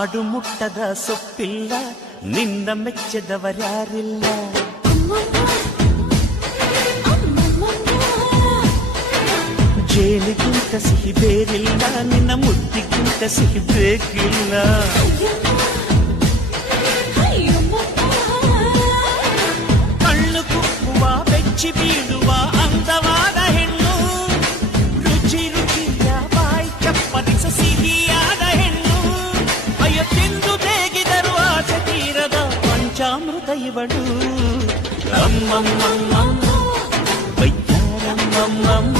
ಆಡು ಮುಟ್ಟದ ಸೊಪ್ಪಿಲ್ಲ ನಿನ್ನ ಮೆಚ್ಚದವರ್ಯಾರಿಲ್ಲ ಜೇನಿಗಿಂತ ಸಿಹಿ ಬೇರಿಲ್ಲ ನಿನ್ನ ಮುದ್ದಿಗಿಂತ ಸಿಹಿ ಬೇಕಿಲ್ಲ ಕಣ್ಣು ಕುಕ್ಕುವ ಬೆಚ್ಚಿ ಬೀಳುವ ಅಂದವಾದ ಹೆಣ್ಣು ರುಚಿ ರುಚಿಯ ಬಾಯಿ ಚಪ್ಪರಿಸ ಸಿಹಿಯಾದ ಹೆಣ್ಣು ಅಯ್ಯ ತಿಂದು ತೇಗಿದರು ಆಸೆ ತೀರದ ಪಂಚಾಮೃತ ಇವಳು ಅಮ್ಮಮ್ಮಮ್ಮ ಬಯ್ಯಾರಮ್ಮಮ್ಮ